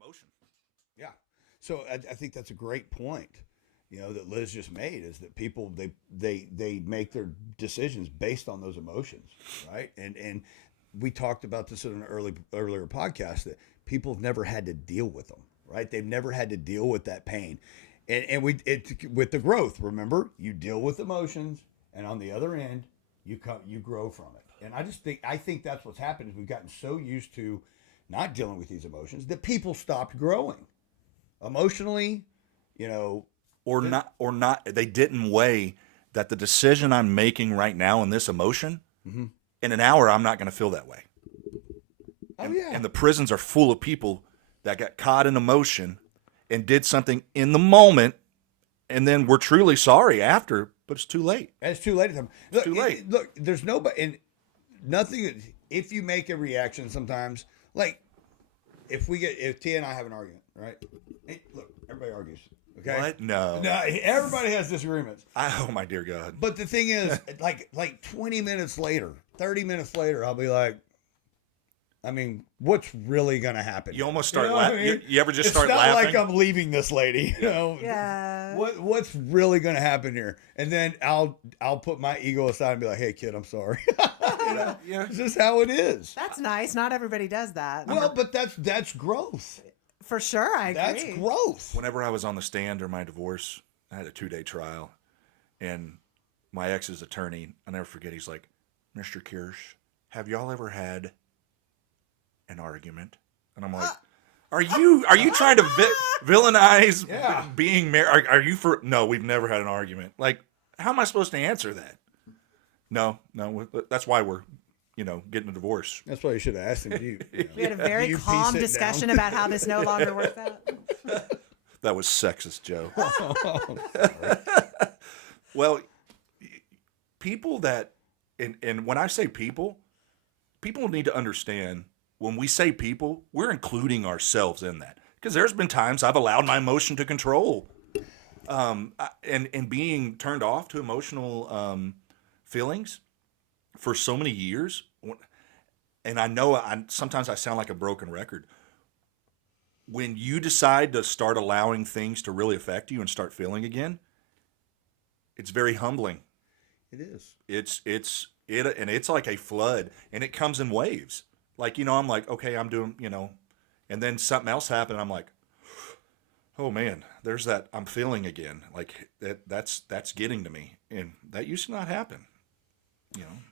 Emotion. Yeah. So I think that's a great point, that Liz just made, is that people they make their decisions based on those emotions, right? And we talked about this in an earlier podcast, that people have never had to deal with them, right? They've never had to deal with that pain, and with the growth. Remember, you deal with emotions, and on the other end, you grow from it. And I think that's what's happened, is we've gotten so used to not dealing with these emotions that people stopped growing emotionally, or not. They didn't weigh that the decision I'm making right now in this emotion, in an hour, I'm not going to feel that way. And the prisons are full of people that got caught in emotion and did something in the moment, and then were truly sorry after, but it's too late. It's too late. It's too late. Look, there's nobody, and nothing. If you make a reaction, sometimes, like if Tia and I have an argument, right? Hey, look, everybody argues. Okay. What? No. Everybody has disagreements. Oh my dear God. But the thing is, like 20 minutes later, 30 minutes later, I'll be like, I mean, what's really going to happen? You almost start laughing. I mean? You ever just start laughing? It's not like I'm leaving this lady, Yeah. What's really going to happen here? And then I'll put my ego aside and be like, hey, kid, I'm sorry. Yeah. This is how it is. That's nice. Not everybody does that. Well, but that's growth. For sure, I agree. That's growth. Whenever I was on the stand during my divorce, I had a 2-day trial, and my ex's attorney, I'll never forget, he's like, Mr. Kirsch, have y'all ever had an argument? And I'm like, are you trying to villainize being married? Are you for? No, we've never had an argument. Like, how am I supposed to answer that? No, that's why we're, getting a divorce. That's why you should have asked him. We had a very calm discussion about how this no longer works out. That was sexist, Joe. Well, people that, and when I say people need to understand, when we say people, we're including ourselves in that. Because there's been times I've allowed my emotion to control, and being turned off to emotional feelings for so many years. And I know sometimes I sound like a broken record. When you decide to start allowing things to really affect you and start feeling again, it's very humbling. It is. And it's like a flood, and it comes in waves. Like, I'm like, okay, I'm doing, and then something else happened. I'm like, oh man, there's that I'm feeling again. Like that's getting to me. And that used to not happen.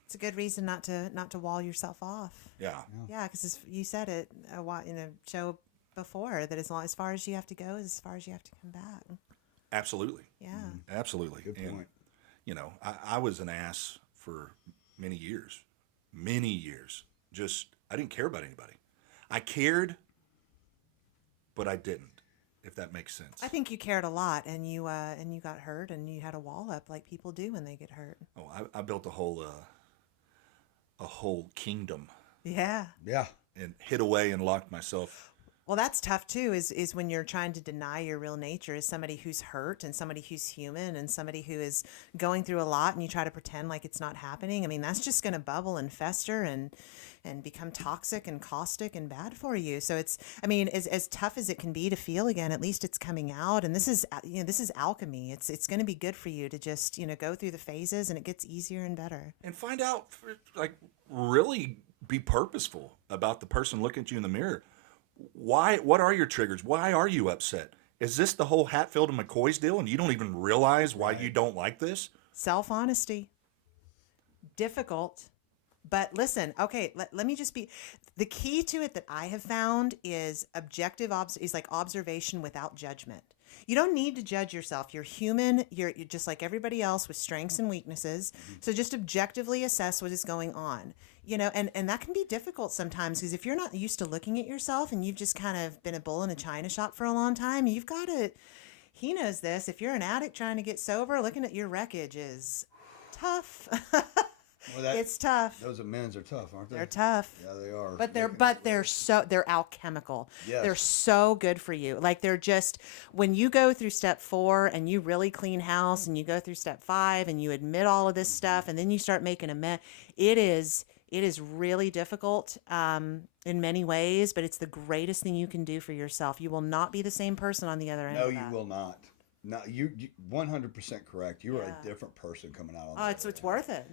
It's a good reason not to wall yourself off. Yeah. Yeah, because you said it in a show before, that as far as you have to go is as far as you have to come back. Absolutely. Yeah. Absolutely. Good point. And, I was an ass for many years. Many years. Just, I didn't care about anybody. I cared, but I didn't, if that makes sense. I think you cared a lot, and you got hurt, and you had a wall up like people do when they get hurt. Oh, I built a whole kingdom. Yeah. Yeah. And hid away and locked myself. Well, that's tough too, is when you're trying to deny your real nature as somebody who's hurt and somebody who's human and somebody who is going through a lot, and you try to pretend like it's not happening. I mean, that's just going to bubble and fester and become toxic and caustic and bad for you. So it's, as tough as it can be to feel again, at least it's coming out. And this is alchemy. It's going to be good for you to just, go through the phases, and it gets easier and better. And find out, really be purposeful about the person looking at you in the mirror. Why? What are your triggers? Why are you upset? Is this the whole Hatfield and McCoy's deal, and you don't even realize why you don't like this? Self-honesty. Difficult. But listen, okay, let me just be, the key to it that I have found is observation without judgment. You don't need to judge yourself. You're human. You're just like everybody else with strengths and weaknesses. So just objectively assess what is going on. And that can be difficult sometimes, because if you're not used to looking at yourself and you've just kind of been a bull in a china shop for a long time, you've got to, he knows this. If you're an addict trying to get sober, looking at your wreckage is tough. Well, It's tough. Those amends are tough, aren't they? They're tough. Yeah, they are. But they're alchemical. Yes. They're so good for you. Like they're just when you go through step 4 and you really clean house and you go through step 5 and you admit all of this stuff and then you start making amends. It is really difficult in many ways, but it's the greatest thing you can do for yourself. You will not be the same person on the other end. No, of you that. will not. No, you 100% correct. You are Yeah. a different person coming out on Oh, it's worth it.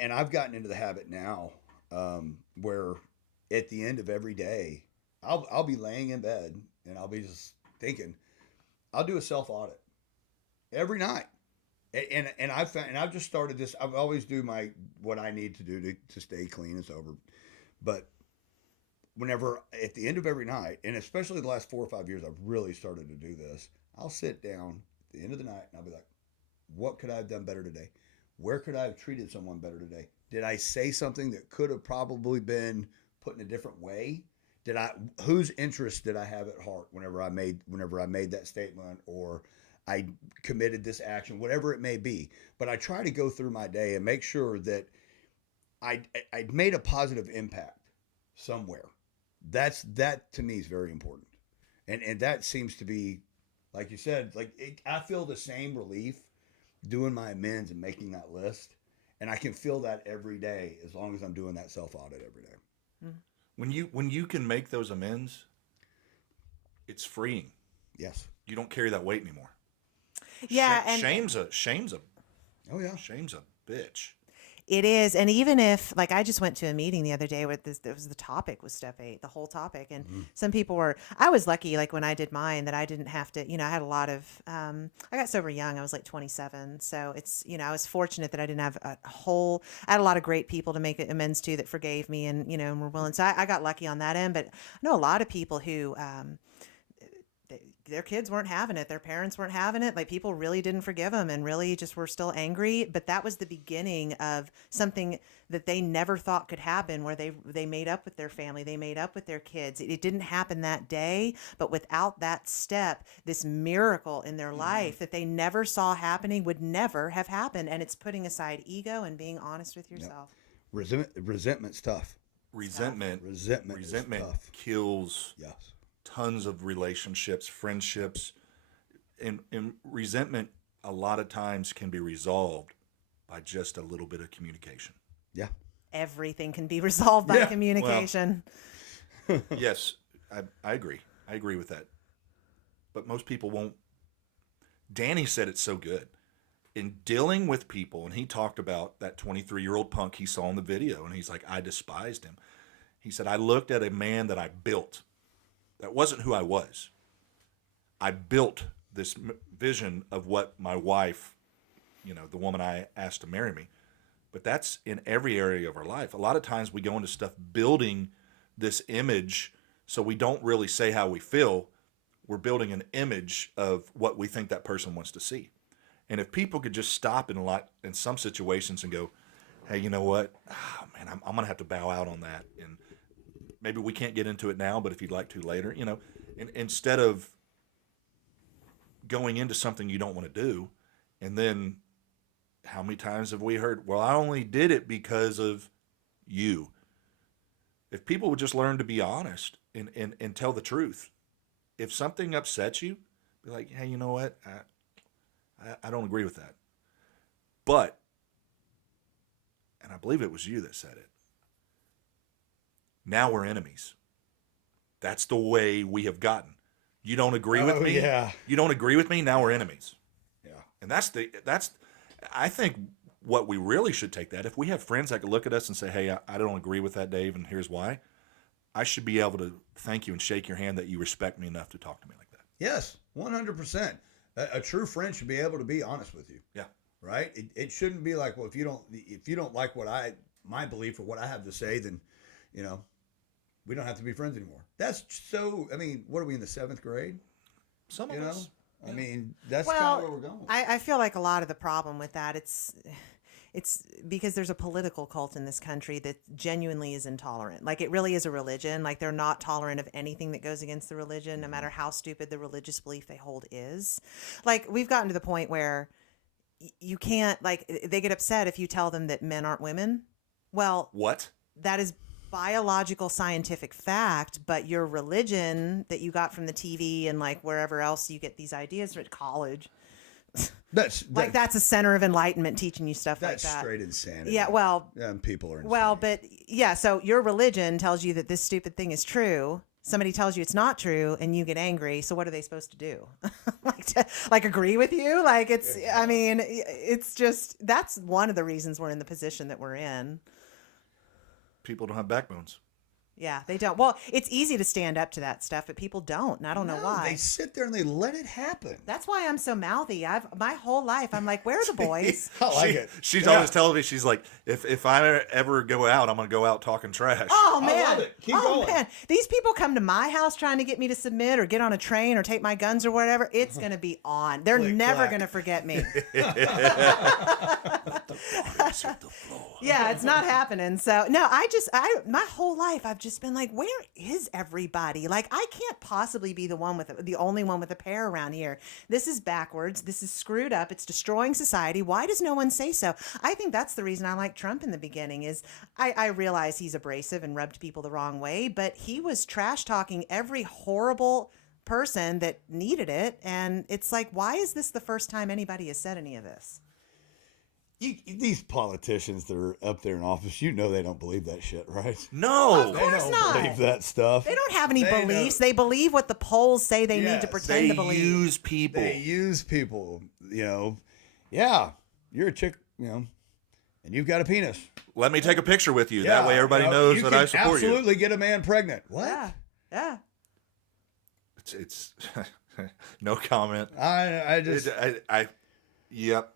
And I've gotten into the habit now where at the end of every day, I'll be laying in bed and I'll be just thinking, I'll do a self audit every night. And I've found, and I've just started this. I've always do what I need to do to stay clean and sober. But whenever at the end of every night, and especially the last 4 or 5 years, I've really started to do this. I'll sit down at the end of the night and I'll be like, what could I have done better today? Where could I have treated someone better today? Did I say something that could have probably been put in a different way? Whose interest did I have at heart whenever I made that statement, or I committed this action, whatever it may be? But I try to go through my day and make sure that I made a positive impact somewhere. That to me is very important. And that seems to be, like you said, I feel the same relief doing my amends and making that list. And I can feel that every day as long as I'm doing that self-audit every day. When you can make those amends, it's freeing. Yes. You don't carry that weight anymore. Yeah, and shame's a Oh, yeah. shame's a bitch. it is. And even if, like, I just went to a meeting the other day where there was the topic was step 8, the whole topic. And some people I was lucky, like when I did mine, that I didn't have to, I had a lot of, I got sober young. I was like 27. So it's, I was fortunate that I didn't have I had a lot of great people to make amends to that forgave me and, and were willing. So I got lucky on that end. But I know a lot of people who, their kids weren't having it. Their parents weren't having it. Like people really didn't forgive them and really just were still angry. But that was the beginning of something that they never thought could happen, where they made up with their family. They made up with their kids. It didn't happen that day, but without that step, this miracle in their life that they never saw happening would never have happened. And it's putting aside ego and being honest with yourself. Resentment's tough. Resentment Is tough. kills Yes. tons of relationships, friendships, and resentment a lot of times can be resolved by just a little bit of communication. Yeah. Everything can be resolved by Yeah. communication. Yes, I agree. I agree with that. But most people won't. Danny said it so good. In dealing with people, and he talked about that 23-year-old punk he saw in the video, and he's like, I despised him. He said, I looked at a man that I built. That wasn't who I was. I built this vision of what my wife, the woman I asked to marry me. But that's in every area of our life. A lot of times we go into stuff building this image so we don't really say how we feel. We're building an image of what we think that person wants to see. And if people could just stop in some situations and go, hey, you know what? Oh, man, I'm going to have to bow out on that. And maybe we can't get into it now, but if you'd like to later, instead of going into something you don't want to do, and then how many times have we heard, well, I only did it because of you. If people would just learn to be honest and tell the truth. If something upsets you, be like, hey, you know what? I don't agree with that. But, and I believe it was you that said it, now we're enemies. That's the way we have gotten. You don't agree with me? Yeah. You don't agree with me? Now we're enemies. Yeah. And I think what we really should take that, if we have friends that could look at us and say, hey, I don't agree with that, Dave, and here's why, I should be able to thank you and shake your hand that you respect me enough to talk to me like that. Yes, 100%. A true friend should be able to be honest with you. Yeah. Right? It shouldn't be like, well, if you don't like my belief or what I have to say, then, we don't have to be friends anymore. That's so, what are we in the 7th grade? Some of us. I mean, that's kind of where we're going. I feel like a lot of the problem with that, it's because there's a political cult in this country that genuinely is intolerant. Like it really is a religion. Like they're not tolerant of anything that goes against the religion, no matter how stupid the religious belief they hold is. Like we've gotten to the point where you can't, like, they get upset if you tell them that men aren't women. Well, What? that is biological scientific fact, but your religion that you got from the TV and like wherever else you get these ideas from college, that's a center of enlightenment teaching you stuff like that. That's straight insanity. Yeah, well, people are insane. well, but yeah, so your religion tells you that this stupid thing is true. Somebody tells you it's not true and you get angry. So what are they supposed to do? like agree with you? Like I mean, it's just, that's one of the reasons we're in the position that we're in. People don't have backbones. Yeah, they don't. Well, it's easy to stand up to that stuff, but people don't, and I don't know why. They sit there and they let it happen. That's why I'm so mouthy. My whole life, I'm like, where are the boys? I like it. She's always telling me, she's like, if I ever go out, I'm going to go out talking trash. Oh, man. I love it. Keep going. Man. These people come to my house trying to get me to submit or get on a train or take my guns or whatever. It's going to be on. They're never going to forget me. Yeah, it's not happening. So, no, my whole life, I've just been like, where is everybody? Like, I can't possibly be the only one with a pair around here. This is backwards. This is screwed up. It's destroying society. Why does no one say so? I think that's the reason I like Trump in the beginning is I realize he's abrasive and rubbed people the wrong way, but he was trash talking every horrible person that needed it. And it's like, why is this the first time anybody has said any of this? These politicians that are up there in office, they don't believe that shit, right? No. Of course They don't not. believe that stuff. They don't have any beliefs. They believe what the polls say they need to pretend They to believe. use people. They use people, Yeah, you're a chick, and you've got a penis. Let me take a picture with you. That way everybody knows that I support you. Absolutely get a man pregnant. What? Yeah. It's no comment. I just... Yep.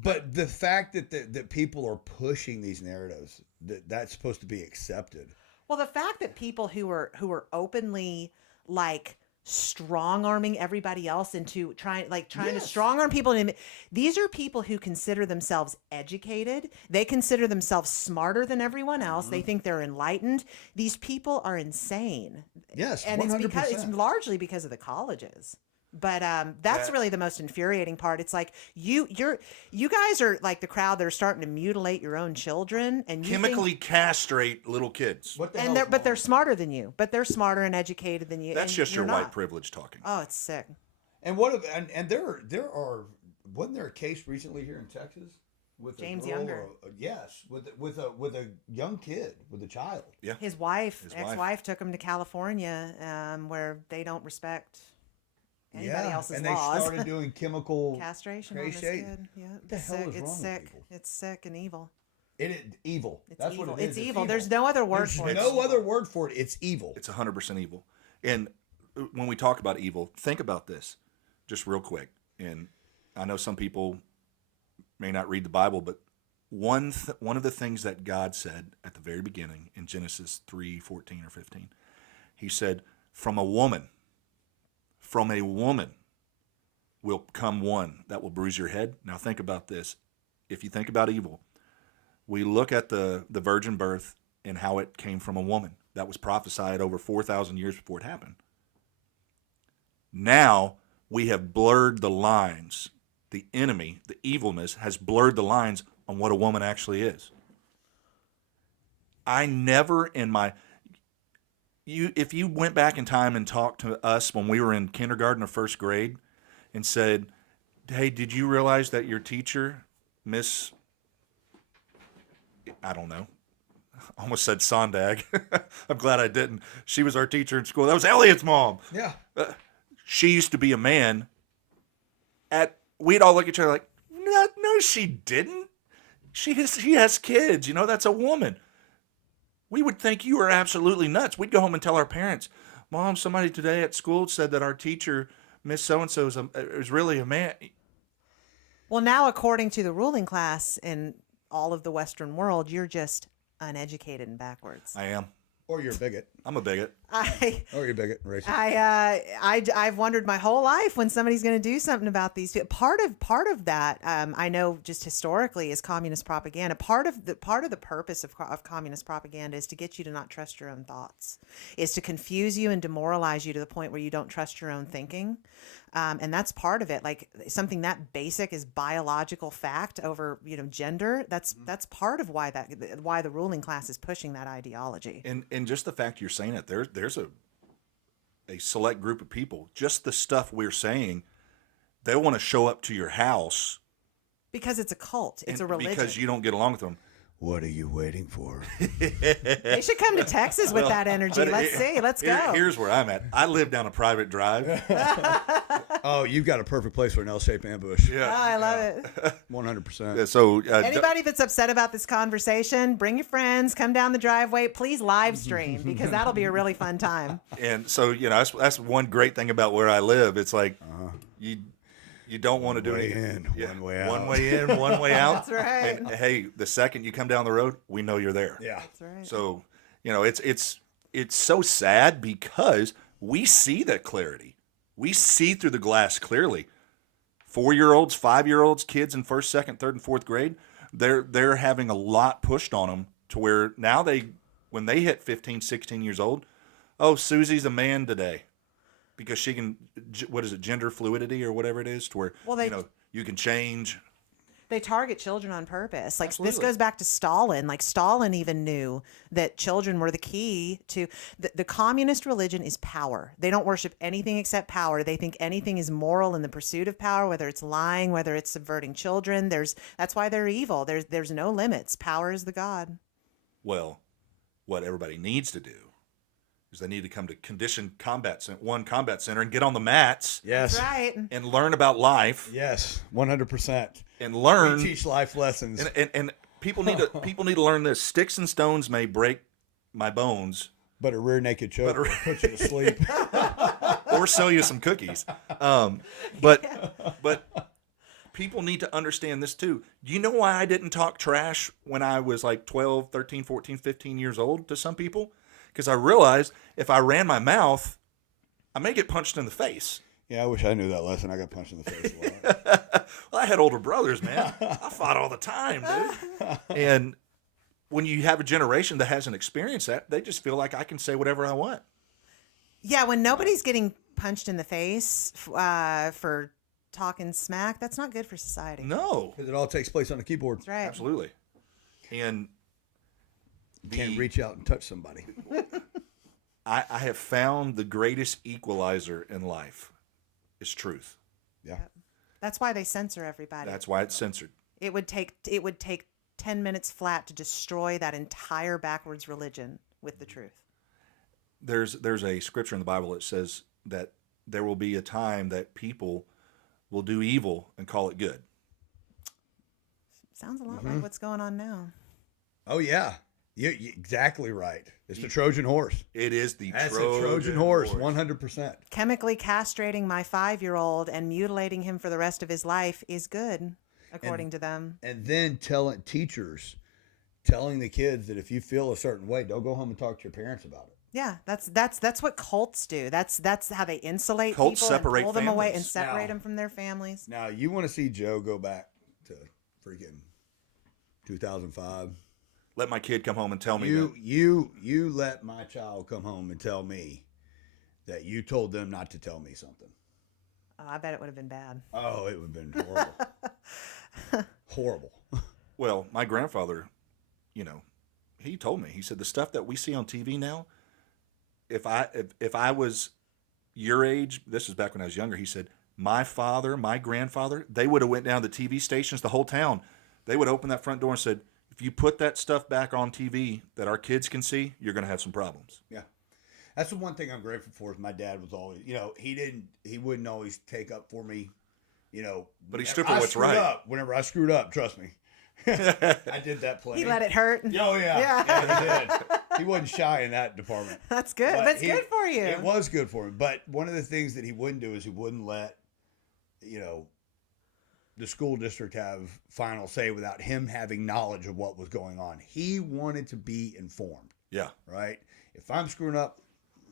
But the fact that people are pushing these narratives, that's supposed to be accepted. Well, the fact that people who are openly like strong arming everybody else into trying to strong arm people, these are people who consider themselves educated. They consider themselves smarter than everyone else. They think they're enlightened. These people are insane. Yes, and 100%. it's largely because of the colleges. But that's really the most infuriating part. It's like you guys are like the crowd that are starting to mutilate your own children and chemically castrate little kids. But they're smarter than you. But they're smarter and educated than you. That's just your not. white privilege talking. Oh, it's sick. And there wasn't there a case recently here in Texas with James a girl, Younger? Yes, with a young kid, with a child. Yeah. His ex-wife took him to California, where they don't respect anybody else's laws. And they started doing chemical castration on this kid. Yeah, what the hell is wrong with people? It's sick and evil. It is evil. That's evil. what it is. It's evil. There's no other word for it. There's no other word for it. It's evil. It's 100% evil. And when we talk about evil, think about this just real quick. And I know some people may not read the Bible, but one of the things that God said at the very beginning in Genesis 3:14 or 15, he said, from a woman will come one that will bruise your head. Now think about this. If you think about evil, we look at the virgin birth and how it came from a woman. That was prophesied over 4,000 years before it happened. Now we have blurred the lines. The enemy, the evilness, has blurred the lines on what a woman actually is. I never in my... if you went back in time and talked to us when we were in kindergarten or first grade and said, hey, did you realize that your teacher, Miss, I don't know, I almost said Sondag. I'm glad I didn't. She was our teacher in school. That was Elliot's mom. Yeah. She used to be a man. We'd all look at each other like, no, she didn't. She has kids. That's a woman. We would think you were absolutely nuts. We'd go home and tell our parents, Mom, somebody today at school said that our teacher, Miss So-and-so, is really a man. Well, now, according to the ruling class in all of the Western world, you're just uneducated and backwards. I am. Or you're a bigot. I'm a bigot. Or you bigot, racist. I've wondered my whole life when somebody's going to do something about these. Part of that, I know, just historically, is communist propaganda. Part of the purpose of communist propaganda is to get you to not trust your own thoughts, is to confuse you and demoralize you to the point where you don't trust your own thinking. And that's part of it. Like something that basic as biological fact over, gender. That's part of why the ruling class is pushing that ideology. And just the fact you're saying it, there's a select group of people, just the stuff we're saying, they want to show up to your house Because it's a cult. It's a religion. because you don't get along with them. What are you waiting for? They should come to Texas with that energy. Let's see. Let's go. Here's where I'm at. I live down a private drive. Oh, you've got a perfect place for an L-shaped ambush. Oh, I love it. 100%. So Anybody that's upset about this conversation, bring your friends, come down the driveway. Please live stream because that'll be a really fun time. And so, that's one great thing about where I live. It's like you don't want to do way anything. in, one way out. One way in, one way out. That's right. And hey, the second you come down the road, we know you're there. Yeah. That's right. So, it's so sad because we see that clarity. We see through the glass clearly. 4-year-olds, 5-year-olds, kids in first, second, third, and fourth grade, they're having a lot pushed on them to where now when they hit 15, 16 years old, oh, Susie's a man today. Because she can, what is it, gender fluidity or whatever it is, to where, you can change. They target children on purpose. Like Absolutely. this goes back to Stalin. Like Stalin even knew that children were the key to the communist religion is power. They don't worship anything except power. They think anything is moral in the pursuit of power, whether it's lying, whether it's subverting children. That's why they're evil. There's no limits. Power is the god. Well, what everybody needs to do is they need to come to Conditioned Combat Center and get on the mats Yes. That's right. and learn about life Yes. 100%. and We learn. teach life lessons. And people need to learn this. Sticks and stones may break my bones, But a rear naked choke will put you to sleep. or sell you some cookies. But people need to understand this too. Do you know why I didn't talk trash when I was like 12, 13, 14, 15 years old to some people? Because I realized if I ran my mouth, I may get punched in the face. Yeah, I wish I knew that lesson. I got punched in the face a lot. Well, I had older brothers, man. I fought all the time, dude. And when you have a generation that hasn't experienced that, they just feel like I can say whatever I want. Yeah, when nobody's getting punched in the face for talking smack, that's not good for society. No, Because it all takes place on a keyboard. That's right. absolutely. And You can't reach out and touch somebody. I have found the greatest equalizer in life is truth. Yeah. That's why they censor everybody. That's why it's censored. It would take 10 minutes flat to destroy that entire backwards religion with the truth. There's a scripture in the Bible that says that there will be a time that people will do evil and call it good. Sounds a lot like what's going on now. Oh, yeah. You're exactly right. It's the Trojan horse. It is the That's a Trojan horse, 100%. Chemically castrating my 5-year-old and mutilating him for the rest of his life is good, according to them. And then telling the kids that if you feel a certain way, don't go home and talk to your parents about it. Yeah, that's what cults do. That's how they insulate Cults people separate and pull them away families. and separate Now- them from their families. Now, you want to see Joe go back to freaking 2005? Let my kid come home and tell me that. You let my child come home and tell me that you told them not to tell me something. Oh, I bet it would have been bad. Oh, it would have been horrible. Horrible. Well, my grandfather, he told me, he said, the stuff that we see on TV now, if I was your age, this was back when I was younger, he said, my father, my grandfather, they would have went down to the TV stations, the whole town. They would open that front door and said, if you put that stuff back on TV that our kids can see, you're going to have some problems. Yeah. That's the one thing I'm grateful for is my dad was always, he wouldn't always take up for me, But he stood for what's right. Whenever I screwed up, trust me. I did that plenty. He let it hurt. Oh, yeah. Yeah. He did. He wasn't shy in that department. That's good. That's good for you. It was good for him. But one of the things that he wouldn't do is he wouldn't let, the school district have final say without him having knowledge of what was going on. He wanted to be informed, Yeah. right? If I'm screwing up,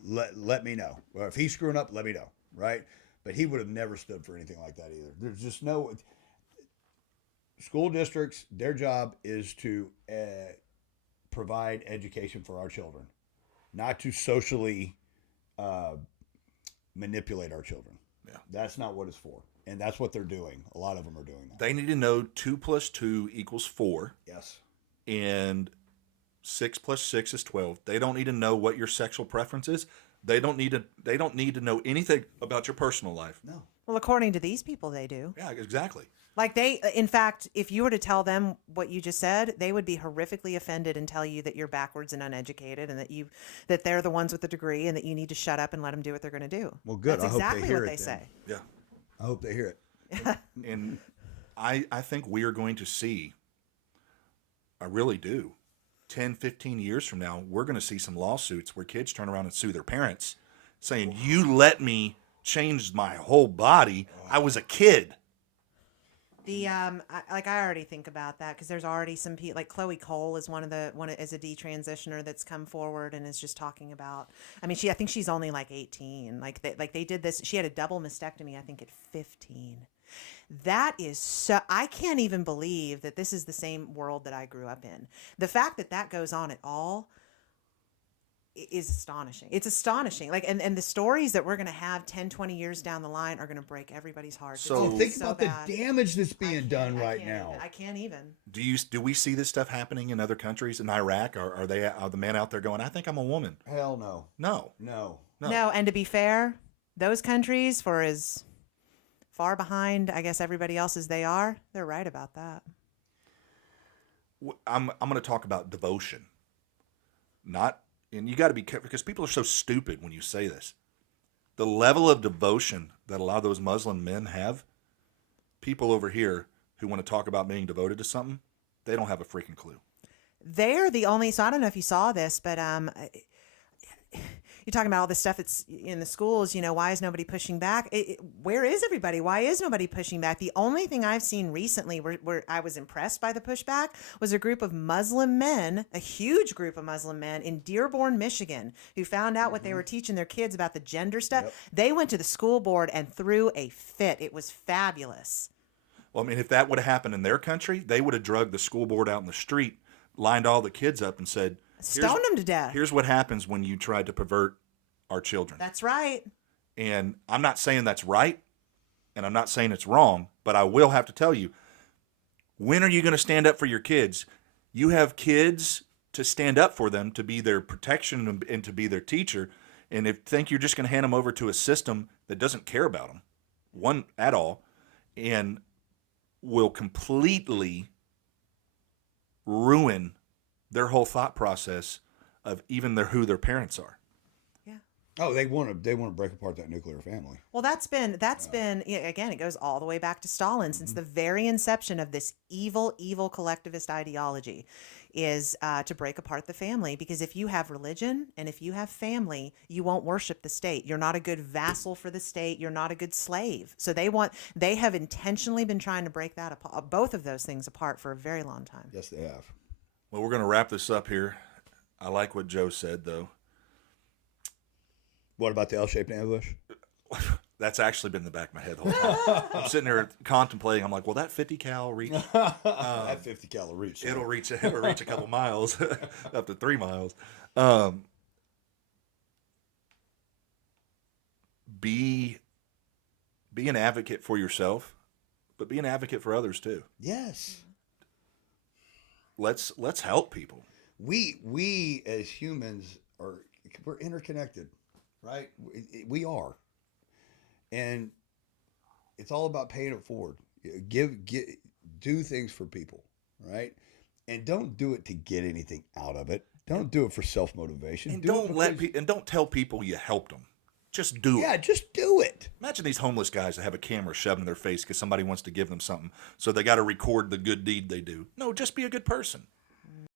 let me know. Or if he's screwing up, let me know, right? But he would have never stood for anything like that either. There's just no school districts. Their job is to provide education for our children, not to socially manipulate our children. Yeah, that's not what it's for, and that's what they're doing. A lot of them are doing that. They need to know 2 + 2 = 4. Yes, and 6 + 6 is 12. They don't need to know what your sexual preference is. They don't need to know anything about your personal life. no. Well, according to these people, they do. Yeah, exactly. Like in fact, if you were to tell them what you just said, they would be horrifically offended and tell you that you're backwards and uneducated, and that they're the ones with the degree, and that you need to shut up and let them do what they're going to do. Well, good. That's I hope exactly they hear what it they then. say. Yeah. I hope they hear it. And I think we are going to see, I really do, 10, 15 years from now, we're going to see some lawsuits where kids turn around and sue their parents saying, you let me change my whole body. I was a kid. The I already think about that because there's already some people like Chloe Cole is one is a detransitioner that's come forward and is just talking about. I mean, I think she's only like 18. They did this. She had a double mastectomy, I think, at 15. That is so. I can't even believe that this is the same world that I grew up in. The fact that goes on at all is astonishing. It's astonishing. And the stories that we're going to have 10, 20 years down the line are going to break everybody's heart. So Think so about bad. the damage that's being done I right can't now. even- I can't even. Do we see this stuff happening in other countries? In Iraq, are the men out there going, I think I'm a woman? Hell no. No. No. No, and to be fair, those countries, for as far behind, I guess, everybody else as they are, they're right about that. I'm going to talk about devotion. And you got to be careful because people are so stupid when you say this. The level of devotion that a lot of those Muslim men have, people over here who want to talk about being devoted to something, they don't have a freaking clue. They're the only, so I don't know if you saw this, but you're talking about all this stuff that's in the schools, why is nobody pushing back? Where is everybody? Why is nobody pushing back? The only thing I've seen recently where I was impressed by the pushback was a group of Muslim men, a huge group of Muslim men in Dearborn, Michigan, who found out what they were teaching their kids about the gender stuff. Yep. They went to the school board and threw a fit. It was fabulous. Well, I mean, if that would have happened in their country, they would have drugged the school board out in the street, lined all the kids up and said, Stoned them to death. here's what happens when you try to pervert our children. That's right. And I'm not saying that's right, and I'm not saying it's wrong, but I will have to tell you, when are you going to stand up for your kids? You have kids to stand up for them, to be their protection and to be their teacher. And if you think you're just going to hand them over to a system that doesn't care about them, one at all, and will completely ruin their whole thought process of even who their parents are. Oh, they want to break apart that nuclear family. Well, that's been again, it goes all the way back to Stalin since the very inception of this evil collectivist ideology is to break apart the family, because if you have religion and if you have family, you won't worship the state. You're not a good vassal for the state. You're not a good slave. So they have intentionally been trying to break that apart, both of those things apart, for a very long time. Yes, they have. Well, we're going to wrap this up here. I like what Joe said, though. What about the L-shaped ambush? That's actually been in the back of my head the whole time. I'm sitting there contemplating. I'm like, will that 50 cal reach? That 50 cal reach. It'll reach a couple miles, up to 3 miles. Be an advocate for yourself, but be an advocate for others too. Yes. Let's help people. We as humans we're interconnected, right? We are, and it's all about paying it forward. Do things for people, right? And don't do it to get anything out of it. Don't do it for self-motivation. And don't tell people you helped them. Just do it. Yeah, just do it. Imagine these homeless guys that have a camera shoved in their face because somebody wants to give them something, so they got to record the good deed they do. No, just be a good person.